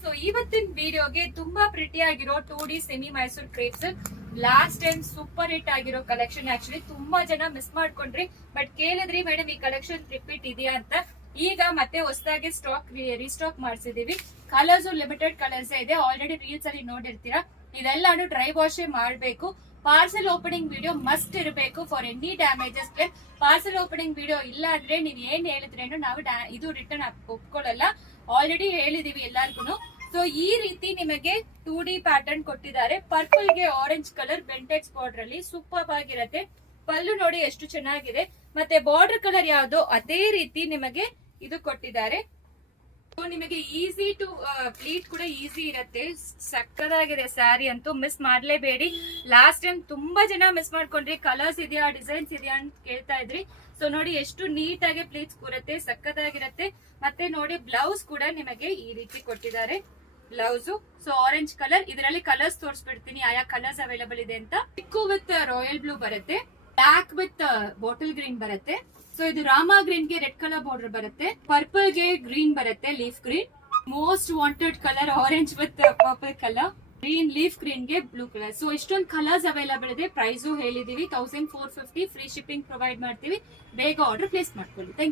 So ಇವತ್ತಿನ ವಿಡಿಯೋಗೆ ತುಂಬಾ ಪ್ರಿಟಿ ಆಗಿರೋ 2D semi Mysore crepes last time super hit ಆಗಿರೋ ಕಲೆಕ್ಷನ್. ಆಕ್ಚುಲಿ ತುಂಬಾ ಜನ ಮಿಸ್ ಮಾಡ್ಕೊಂಡ್ರಿ, ಬಟ್ ಕೇಳಿದ್ರಿ ಮೇಡಮ್ ಈ ಕಲೆಕ್ಷನ್ ರಿಪೀಟ್ ಇದೆಯಾ ಅಂತ. ಈಗ ಮತ್ತೆ ಹೊಸದಾಗಿ ಸ್ಟಾಕ್ ರೀಸ್ಟಾಕ್ ಮಾಡಿಸಿದೀವಿ. ಕಲರ್ಸ್ ಲಿಮಿಟೆಡ್ ಕಲರ್ಸ್ ಇದೆ, ಆಲ್ರೆಡಿ ರೀಲ್ಸ್ ಅಲ್ಲಿ ನೋಡಿರ್ತೀರಾ. ಇದೆಲ್ಲಾನು ಡ್ರೈ ವಾಶ್ ಮಾಡಬೇಕು. ಪಾರ್ಸಲ್ ಓಪನಿಂಗ್ ವಿಡಿಯೋ ಮಸ್ಟ್ ಇರಬೇಕು for any damages claim. Parcel opening video ಇಲ್ಲ ಅಂದ್ರೆ ನೀವ್ ಏನ್ ಹೇಳಿದ್ರೇನು ನಾವು ಇದು ರಿಟರ್ನ್ ಒಪ್ಕೊಳ್ಳಲ್ಲ. ಆಲ್ರೆಡಿ ಹೇಳಿದೀವಿ ಎಲ್ಲಾರ್ಗು. ಸೊ ಈ ರೀತಿ ನಿಮಗೆ 2D ಪ್ಯಾಟರ್ನ್ ಕೊಟ್ಟಿದ್ದಾರೆ. ಪರ್ಪಲ್ ಗೆ ಆರೆಂಜ್ ಕಲರ್ ಬೆಂಟೆಕ್ಸ್ ಬಾರ್ಡರ್ ಅಲ್ಲಿ ಸೂಪರ್ ಆಗಿರತ್ತೆ. ಪಲ್ಲು ನೋಡಿ ಎಷ್ಟು ಚೆನ್ನಾಗಿದೆ. ಮತ್ತೆ ಬಾರ್ಡರ್ ಕಲರ್ ಯಾವ್ದು ಅದೇ ರೀತಿ ನಿಮಗೆ ಇದು ಕೊಟ್ಟಿದ್ದಾರೆ. ಸೊ ನಿಮಗೆ ಈಸಿ ಟು ಪ್ಲೀಟ್ ಕೂಡ ಈಸಿ ಇರತ್ತೆ. ಸಕ್ಕದಾಗಿದೆ ಸ್ಯಾರಿ ಅಂತೂ, ಮಿಸ್ ಮಾಡ್ಲೇಬೇಡಿ. ಲಾಸ್ಟ್ ಟೈಮ್ ತುಂಬಾ ಜನ ಮಿಸ್ ಮಾಡ್ಕೊಂಡ್ರಿ, ಕಲರ್ಸ್ ಇದೆಯಾ ಡಿಸೈನ್ಸ್ ಇದೆಯಾ ಅಂತ ಕೇಳ್ತಾ ಇದ್ರಿ. ಸೊ ನೋಡಿ ಎಷ್ಟು ನೀಟ್ ಆಗಿ ಪ್ಲೀಟ್ಸ್ ಕೂರತ್ತೆ, ಸಕ್ಕದಾಗಿರತ್ತೆ. ಮತ್ತೆ ನೋಡಿ ಬ್ಲೌಸ್ ಕೂಡ ನಿಮಗೆ ಈ ರೀತಿ ಕೊಟ್ಟಿದ್ದಾರೆ. ಬ್ಲೌಸ್ ಸೊ ಆರೆಂಜ್ ಕಲರ್, ಇದರಲ್ಲಿ ಕಲರ್ಸ್ ತೋರಿಸ್ಬಿಡ್ತೀನಿ ಆಯಾ ಕಲರ್ಸ್ ಅವೈಲೇಬಲ್ ಇದೆ ಅಂತ. ಪಿಕ್ಕು ವಿತ್ ರಾಯಲ್ ಬ್ಲೂ ಬರುತ್ತೆ, ಬ್ಲಾಕ್ ವಿತ್ ಬಾಟಲ್ ಗ್ರೀನ್ ಬರುತ್ತೆ. ಸೊ ಇದು ರಾಮಾ ಗ್ರೀನ್ ಗೆ ರೆಡ್ ಕಲರ್ ಬಾರ್ಡರ್ ಬರುತ್ತೆ. ಪರ್ಪಲ್ ಗೆ ಗ್ರೀನ್ ಬರುತ್ತೆ, leaf green. Most wanted colour orange with purple colour, green leaf green ಗೆ ಬ್ಲೂ ಕಲರ್. ಸೊ ಇಷ್ಟೊಂದು ಕಲರ್ಸ್ ಅವೈಲೇಬಲ್ ಇದೆ. ಪ್ರೈಸು ಹೇಳಿದೀವಿ 1450, ಫ್ರೀ ಶಿಪ್ಪಿಂಗ್ ಪ್ರೊವೈಡ್ ಮಾಡ್ತೀವಿ. ಬೇಗ ಆರ್ಡರ್ ಪ್ಲೇಸ್ ಮಾಡ್ಕೊಳ್ಳಿ. Thank you.